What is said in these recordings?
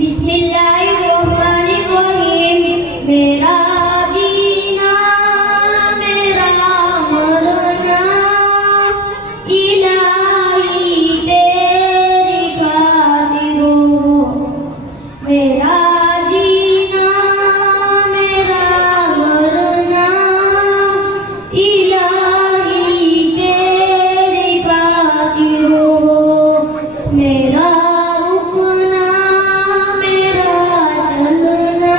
बिस्मिल्लाहिर्रहमानिर्रहीम। मेरा जीना मेरा मरना इलाही तेरी खातिर हो। मेरा जीना मेरा मरना इलाही तेरी खातिर हो। मेरा रुकना मेरा चलना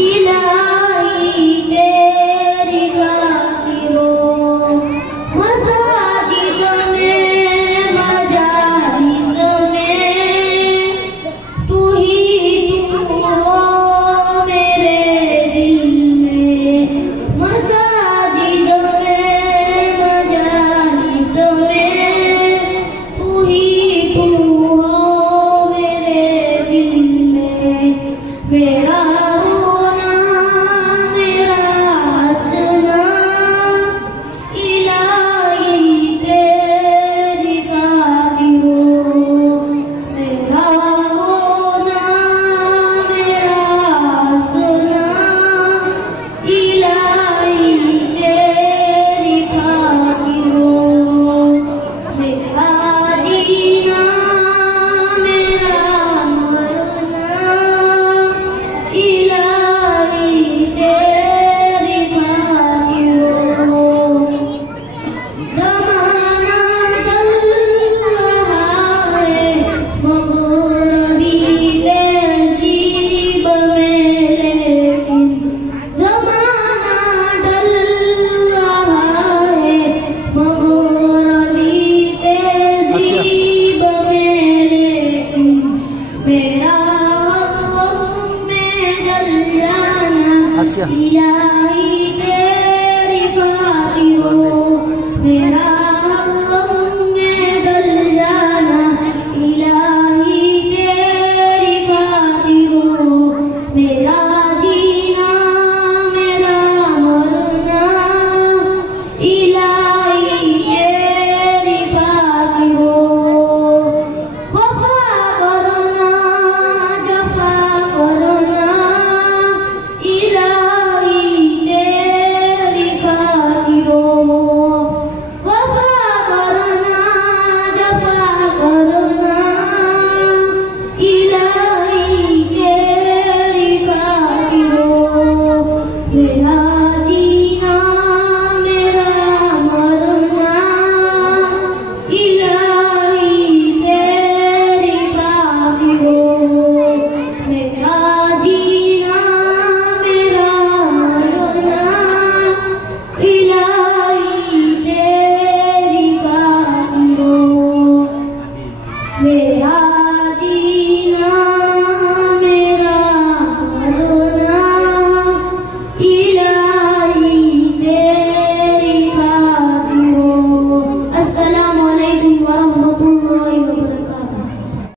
इलाही तेरी खातिर हो। मसाजिद में मजालिस में तू ही तू हो मेरे दिल में। मसाजिद में मजालिस में तू ही तू हो मेरे दिल में। मेरा रोना मेरा हंसना इलाही तेरी खातिर हो। मेरा रोना मेरा हंसना इलाही तेरी खातिर हो। मेरा जीना मेरा मरना इलाही तेरी खातिर हो। ज़माना बदल रहा है मगर अभी तहज़ीब में लेकिन। ज़माना बदल रहा है मगर अभी तहज़ीब में लेकिन। मेरा वक्त में जल जाना इलाही तेरी खातिर हो। मेरा